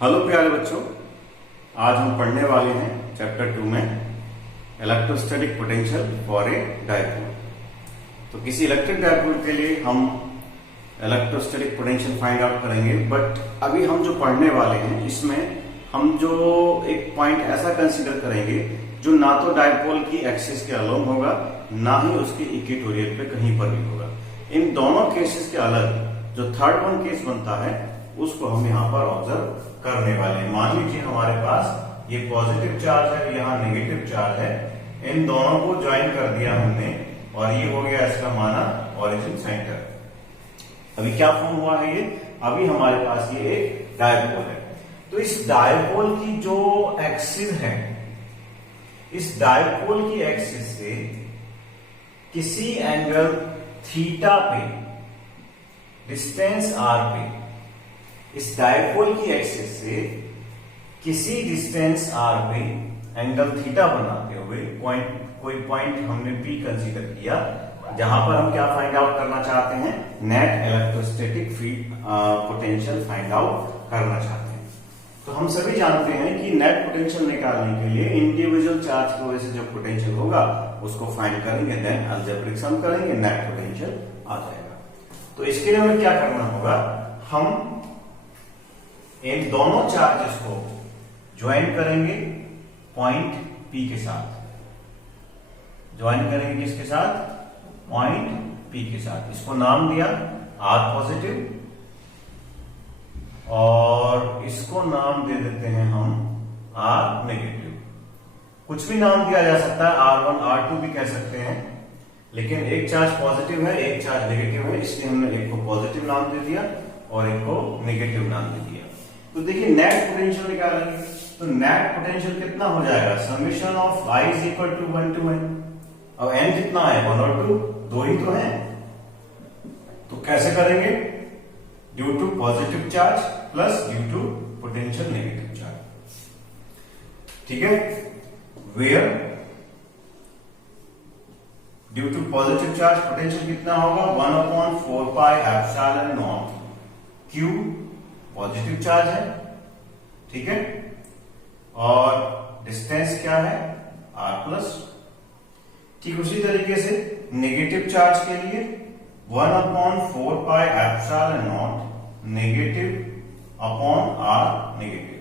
Hello प्यारे बच्चों, आज हम पढ़ने वाले हैं चैप्टर 2 में electrostatic potential for a dipole. तो किसी इलेक्ट्रिक डायपोल के लिए हम इलेक्ट्रोस्टैटिक पोटेंशियल फाइंड आउट करेंगे, बट अभी हम जो पढ़ने वाले हैं इसमें हम जो एक पॉइंट ऐसा कंसीडर करेंगे जो ना तो डायपोल की एक्सिस के अलोंग होगा, ना ही उसके इक्वेटोरियल पे कहीं पर भी होगा। इन दोनों केसेस के अलग जो थर्ड वन केस बनता है उसको हम यहाँ पर ऑब्जर्व करने वाले हैं। मान लीजिए हमारे पास ये पॉजिटिव चार्ज है, यहाँ नेगेटिव चार्ज है, इन दोनों को ज्वाइन कर दिया हमने और ये हो गया इसका माना ओरिजिन सेंटर। अभी क्या फॉर्म हुआ है ये? अभी हमारे पास ये एक डायपोल है। तो इस डायपोल की जो एक्सिस है, इस डायपोल की एक्सिस से किसी एंगल थीटा पे, डिस्टेंस आर पे, इस डायपोल की एक्सिस से किसी डिस्टेंस आर पे एंगल थीटा बनाते हुए कोई पॉइंट हमने पी कंसीडर किया, जहां पर हम क्या फाइंड आउट करना चाहते हैं? Net electrostatic potential find out करना चाहते हैं। तो हम सभी जानते हैं कि नेट पोटेंशियल निकालने के लिए इंडिविजुअल चार्ज की वजह से जो पोटेंशियल होगा उसको फाइंड करेंगे, देन अलजेब्रिक सम करेंगे, नेट पोटेंशियल आ जाएगा। तो इसके लिए हमें क्या करना होगा? हम इन दोनों चार्जेस को ज्वाइन करेंगे पॉइंट पी के साथ। ज्वाइन करेंगे किसके साथ? पॉइंट पी के साथ। इसको नाम दिया आर पॉजिटिव और इसको नाम दे देते हैं हम आर नेगेटिव। कुछ भी नाम दिया जा सकता है, R1 R2 भी कह सकते हैं, लेकिन एक चार्ज पॉजिटिव है, एक चार्ज नेगेटिव है, इसलिए हमने एक को पॉजिटिव नाम दे दिया और एक को नेगेटिव नाम दे दिया। तो देखिए नेट पोटेंशियल निकालेंगे, तो नेट पोटेंशियल कितना हो जाएगा? Summation of I is equal to 1 to n। अब n कितना है? 1 और 2, दो ही तो है। तो कैसे करेंगे? Due to positive charge plus due to potential negative charge. ठीक है, where due to positive charge potential कितना होगा? 1/4 pi epsilon naught Q positive charge है, ठीक है, और डिस्टेंस क्या है? R plus. ठीक उसी तरीके से नेगेटिव चार्ज के लिए 1/4 pi epsilon naught negative upon R negative.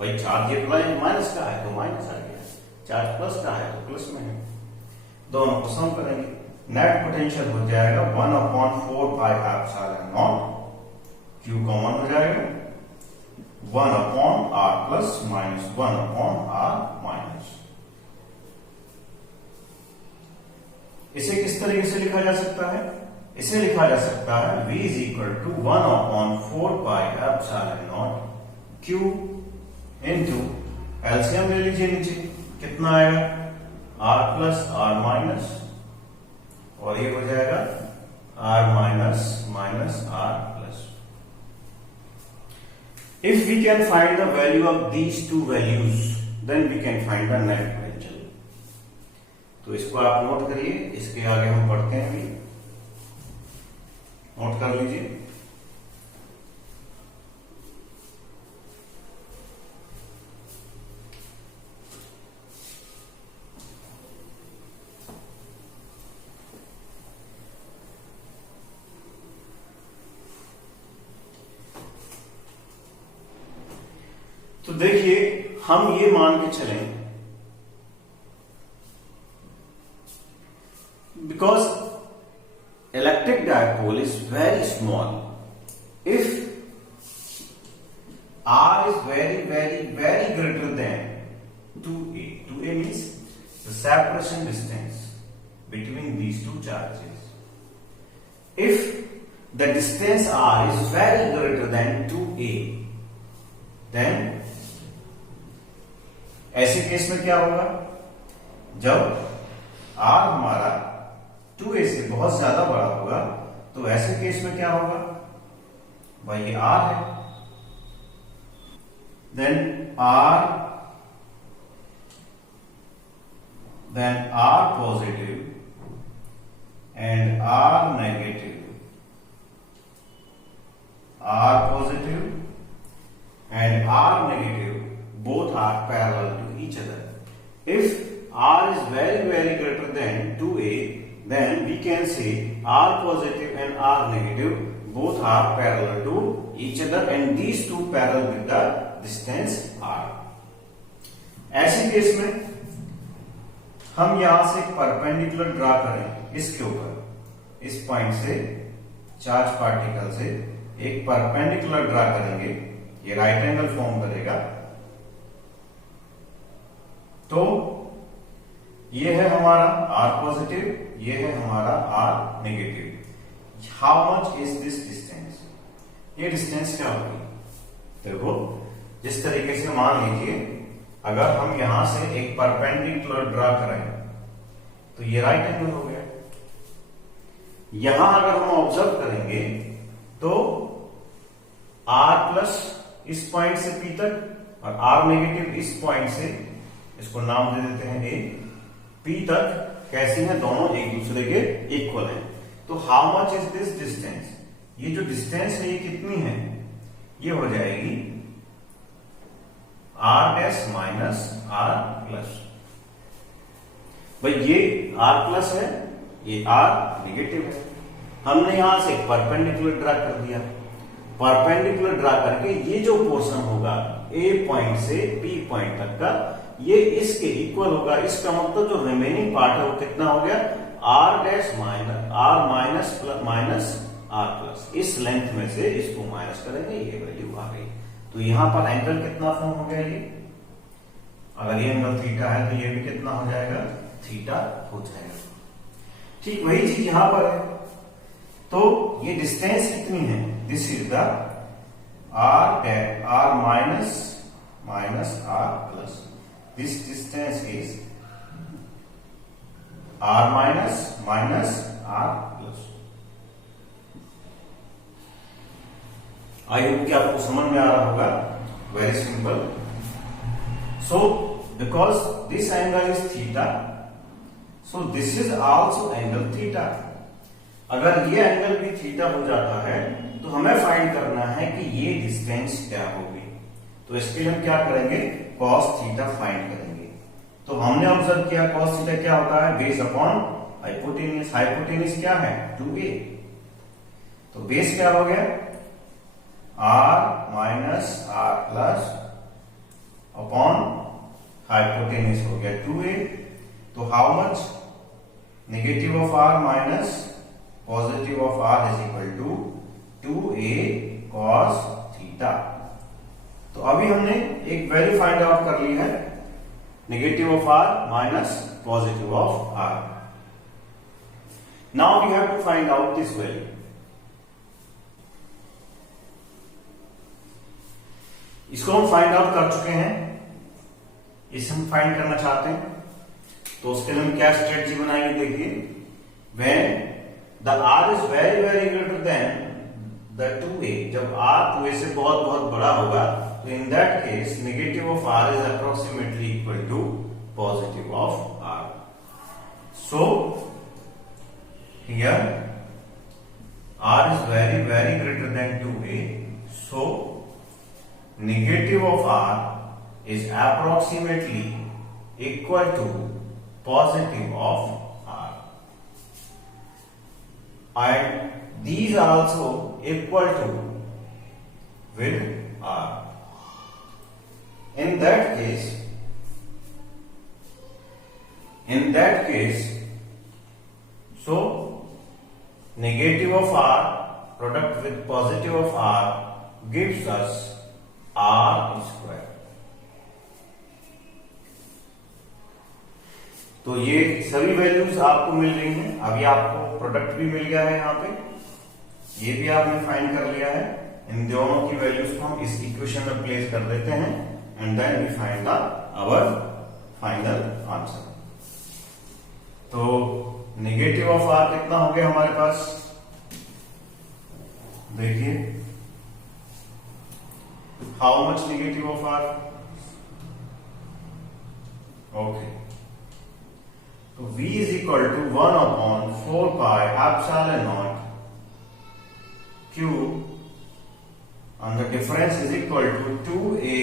भाई चार्ज ये माइनस का है तो माइनस आ गया, चार्ज प्लस का है तो प्लस में है, दोनों को सम करेंगे, नेट पोटेंशियल हो जाएगा 1/4 pi epsilon naught Q common हो जाएगा 1/R plus minus 1/R minus. इसे किस तरीके से लिखा जा सकता है? इसे लिखा जा सकता है V is equal to 1/4 pi epsilon naught Q into LCM ले लीजिए, नीचे कितना आएगा? R प्लस R माइनस और ये हो जाएगा R minus minus R plus. If we can find the value of these two values, then we can find the net potential. तो इसको आप नोट करिए, इसके आगे हम पढ़ते हैं अभी, नोट कर लीजिए। तो देखिए हम ये मान के चलें, because electric dipole is very small, if R is very very very greater than 2a, 2a means the separation distance between these two charges. If the distance R is very greater than 2a, then ऐसे case में क्या होगा? जब R हमारा 2a से बहुत ज्यादा बड़ा होगा तो ऐसे केस में क्या होगा? भाई ये R है, then R positive and R negative, R positive and R negative both are parallel to each other. If R is very greater than 2a, then we can say R positive and R negative both are parallel to each other and these two parallel with the distance R. ऐसे case में हम यहां से एक perpendicular draw करें इसके ऊपर, इस पॉइंट से चार्ज पार्टिकल से एक परपेंडिकुलर ड्रा करेंगे, ये राइट एंगल फॉर्म करेगा। तो ये है हमारा R पॉजिटिव, ये है हमारा R negative. How much is this distance? ये डिस्टेंस क्या होगी? देखो, जिस तरीके से मान लीजिए अगर हम यहां से एक परपेंडिकुलर ड्रा करें तो ये राइट एंगल हो गया। यहां अगर हम ऑब्जर्व करेंगे तो R प्लस इस पॉइंट से P तक और R नेगेटिव इस पॉइंट से, इसको नाम दे देते हैं A, P तक कैसे हैं? दोनों एक दूसरे के इक्वल हैं। तो how much is this distance? ये जो डिस्टेंस है ये कितनी है? ये हो जाएगी R dash minus R plus. भाई ये R प्लस है, ये R नेगेटिव है। हमने यहां से परपेंडिकुलर ड्रा कर दिया, परपेंडिकुलर ड्रा करके ये जो पोर्शन होगा A पॉइंट से P पॉइंट तक का, ये इसके इक्वल होगा। इसका मतलब जो रिमेनिंग पार्ट है वो कितना हो गया? R dash minus R minus R plus. इस लेंथ में से इसको माइनस करेंगे, ये वैल्यू आ गई। तो यहां पर एंगल कितना फॉर्म हो गया? ये अगर ये एंगल थीटा है तो ये भी कितना हो जाएगा? थीटा हो जाएगा। ठीक वही चीज यहां पर है। तो ये डिस्टेंस कितनी है? This is the R minus R plus. This distance is R minus R plus. I hope कि आपको समझ में आ रहा होगा। Very simple. So because this angle is theta, so this is also angle theta. अगर ये एंगल भी theta हो जाता है तो हमें फाइंड करना है कि ये डिस्टेंस क्या होगी। तो इसके लिए हम क्या करेंगे? कॉस थीटा फाइंड करेंगे। तो हमने ऑब्जर्व किया कॉस थीटा क्या होता है? Base upon hypotenuse. हाइपोटेन्यूज क्या है? 2a। तो बेस क्या हो गया? R minus R plus upon hypotenuse हो गया 2a। तो how much? Negative of R minus positive of R is equal to 2a cos theta. तो अभी हमने एक वैल्यू फाइंड आउट कर ली है, negative of R minus positive of R। Now we have to find out this value. इसको हम find out कर चुके हैं, इसे हम फाइंड करना चाहते हैं। तो उसके लिए हम क्या स्ट्रेटजी बनाएंगे? देखिए, when the R is very greater than the 2a, जब R 2a से बहुत बड़ा होगा, तो in that case negative of R is approximately equal to positive of R। So here R is very greater than 2a, सो negative of R is approximately equal to positive of R, and these are also equal to with R. In that case, so negative of R product with positive of R gives us R square. तो ये सभी values आपको मिल रही हैं। अभी आपको product भी मिल गया है, यहाँ पे ये भी आपने फाइंड कर लिया है। इन दोनों की वैल्यूज को हम इस इक्वेशन में प्लेस कर देते हैं and then we find our final answer. तो नेगेटिव ऑफ R कितना हो गया हमारे पास? देखिए, how much negative of R? Okay. So V is equal to 1 upon 4 pi epsilon naught Q and the difference is equal to 2a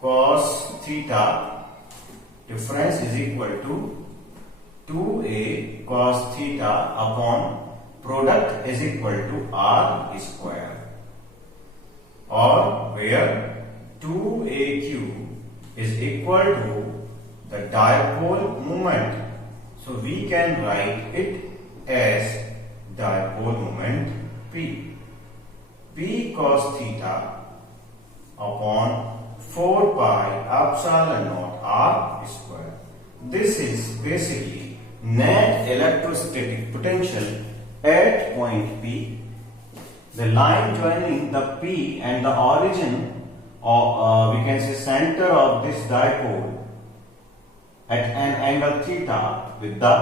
cos theta. Difference is equal to 2a cos theta upon product is equal to r square, or where 2aq is equal to the dipole moment. So we can write it as dipole moment P. P cos theta upon 4 pi epsilon naught r square. This is basically net electrostatic potential at point P. The line joining the P and the origin, or we can say center of this dipole at an angle theta with the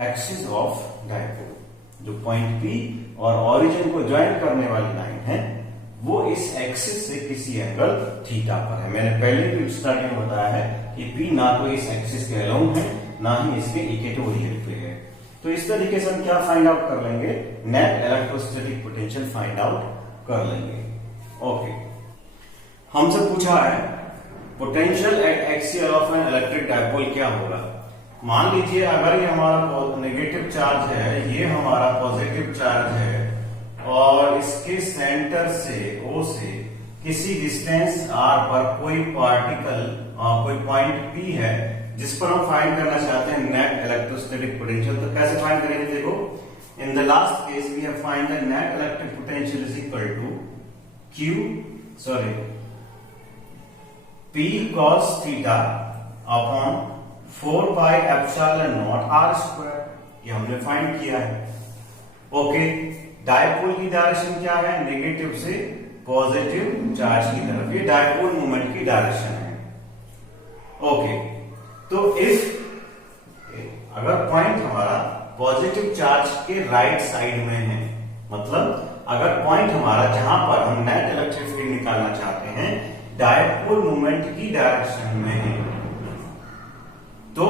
axis of dipole. जो point P और origin को join करने वाली line है वो इस axis से किसी एंगल थीटा पर है। मैंने पहले भी स्टार्टिंग में बताया है कि P ना तो इस एक्सिस के अलोंग है ना ही इसके इक्वेटोरियल पे है। तो इस तरीके से हम क्या फाइंड आउट कर लेंगे, net electrostatic potential find out कर लेंगे। ओके, हमसे पूछा है potential at axial of an electric dipole क्या होगा। मान लीजिए अगर ये हमारा नेगेटिव चार्ज है, ये हमारा पॉजिटिव चार्ज है और इसके सेंटर से O से किसी डिस्टेंस r पर कोई पार्टिकल कोई पॉइंट P है जिस पर हम फाइंड करना चाहते हैं नेट इलेक्ट्रोस्टैटिक पोटेंशियल। तो कैसे फाइंड करेंगे, देखो in the last case we have find the net electric potential is equal to P cos theta upon 4 pi epsilon naught r square, ये हमने फाइंड किया है। ओके, डायपोल की डायरेक्शन क्या है, नेगेटिव से पॉजिटिव चार्ज की तरफ, ये डायपोल मोमेंट की डायरेक्शन है। ओके, तो इफ अगर पॉइंट हमारा पॉजिटिव चार्ज के राइट साइड में है, मतलब अगर पॉइंट हमारा जहां पर हम नेट इलेक्ट्रिक फील्ड निकालना चाहते हैं डायपोल मोमेंट की डायरेक्शन में है, तो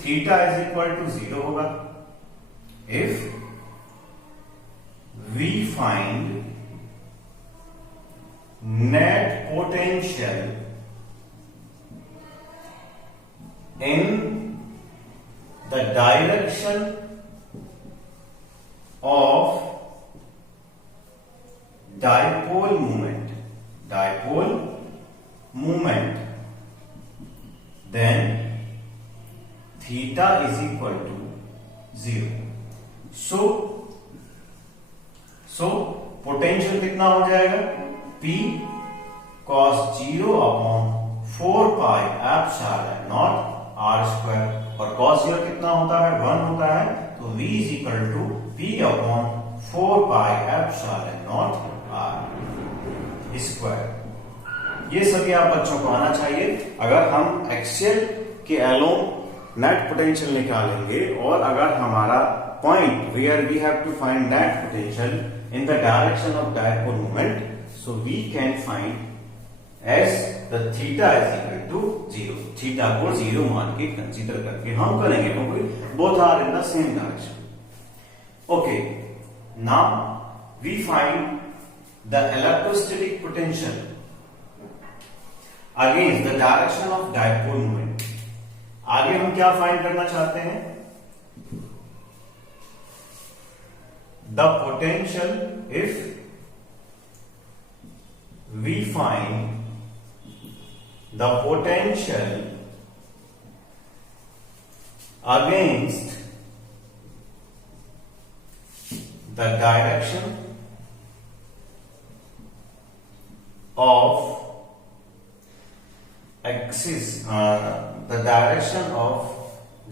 थीटा इज इक्वल टू 0 होगा। If we find net potential in the direction of dipole movement, then theta is equal to 0. So potential कितना हो जाएगा, P cos 0 upon 4 pi epsilon naught r square, और cos 0 कितना होता है, 1 होता है, तो V is equal to P upon 4 pi epsilon naught r square। ये सभी आप बच्चों को आना चाहिए। अगर हम एक्सियल के अलोंग नेट पोटेंशियल निकालेंगे और अगर हमारा point where we have to find net potential in the direction of dipole moment, so we can find as the theta is equal to 0। Theta को 0 मान के कंसीडर करके हम करेंगे क्योंकि both are in the same direction. Okay, now we find the electrostatic potential against the direction of dipole moment. आगे हम क्या फाइंड करना चाहते हैं, the potential if we find the potential against the direction of axis, the direction of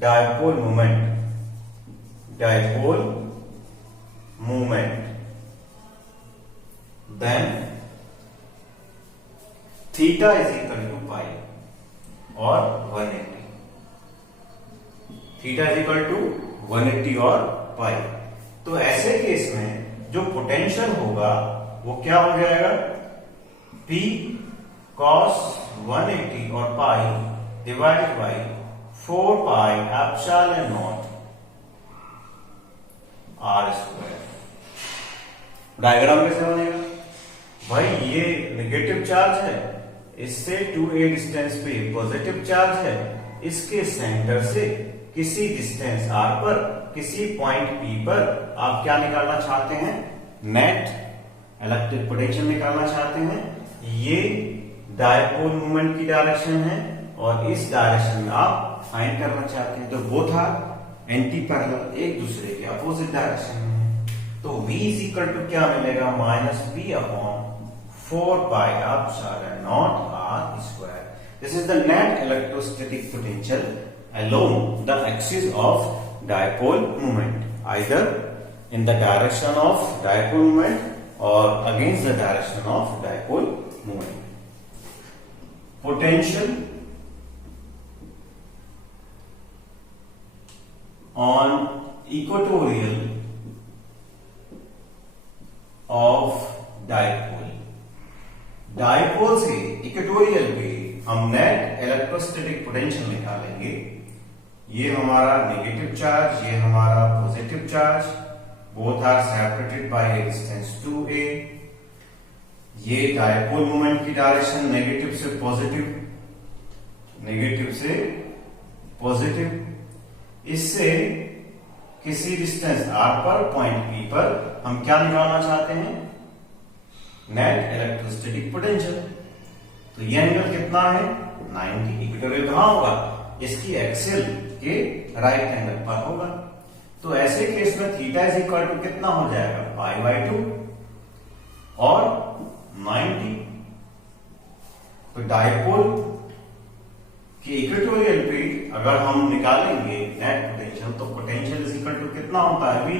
dipole moment, then theta is equal to pi or 180, theta is equal to 180 और pi। तो ऐसे case में जो potential होगा वो क्या हो जाएगा, P cos 180 और पाई divided by 4 pi epsilon naught r square. Diagram कैसे बनेगा, भाई ये नेगेटिव चार्ज है, इससे 2a डिस्टेंस पे पॉजिटिव चार्ज है, इसके सेंटर से किसी डिस्टेंस r पर किसी पॉइंट p पर आप क्या निकालना चाहते हैं, नेट इलेक्ट्रिक पोटेंशियल निकालना चाहते हैं। ये डायपोल मोमेंट की डायरेक्शन है और इस डायरेक्शन में आप फाइंड करना चाहते हैं। तो वो था एंटी पैरेलल, एक दूसरे के अपोजिट डायरेक्शन में। तो v इज इक्वल टू क्या मिलेगा, minus B upon 4 pi epsilon naught r square. This is the net electrostatic potential along the axis of dipole moment, either in the direction of dipole moment or against the direction of dipole moment. Potential on equatorial of dipole, dipole से equatorial पे हम net electrostatic potential निकालेंगे। ये हमारा negative charge, ये हमारा positive charge, both are separated by a distance 2a। ये dipole moment की डायरेक्शन नेगेटिव से पॉजिटिव, नेगेटिव से पॉजिटिव। इससे किसी डिस्टेंस r पर पॉइंट p पर हम क्या निकालना चाहते हैं, नेट इलेक्ट्रोस्टैटिक पोटेंशियल। तो ये एंगल कितना है, 90। इक्वेटोरियल कहां होगा, इसकी एक्सिल के राइट एंगल पर होगा। तो ऐसे केस में थीटा इज इक्वल टू कितना हो जाएगा, पाई बाई 2 और 90। तो डायपोल के इक्वेटोरियल पे अगर हम निकालेंगे नेट पोटेंशियल, तो पोटेंशियल इज इक्वल टू कितना होता है, we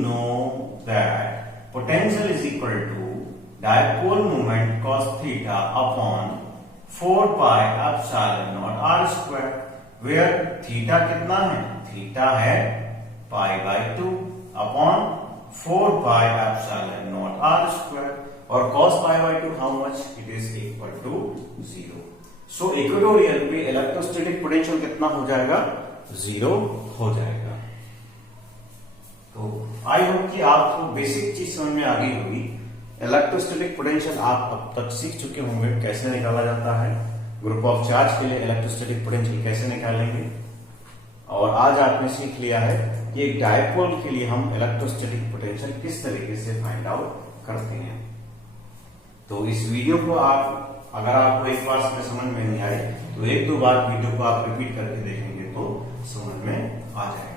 know that potential is equal to dipole moment cos theta upon 4 pi epsilon naught r square, where theta कितना है, theta है pi by 2 upon 4 pi epsilon naught r square, और cos pi by 2 how much, it is equal to 0. So equatorial पे electrostatic potential कितना हो जाएगा, 0 हो जाएगा। तो आई होप कि आपको बेसिक चीज समझ में आ गई होगी। इलेक्ट्रोस्टैटिक पोटेंशियल आप अब तक सीख चुके होंगे कैसे निकाला जाता है, ग्रुप ऑफ चार्ज के लिए इलेक्ट्रोस्टैटिक पोटेंशियल कैसे निकालेंगे, और आज आपने सीख लिया है कि एक डायपोल के लिए हम इलेक्ट्रोस्टैटिक पोटेंशियल किस तरीके से फाइंड आउट करते हैं। तो इस वीडियो को आप, अगर आपको एक बार में समझ में नहीं आए तो एक दो बार वीडियो को आप रिपीट करके देखेंगे तो समझ में आ जाएगा।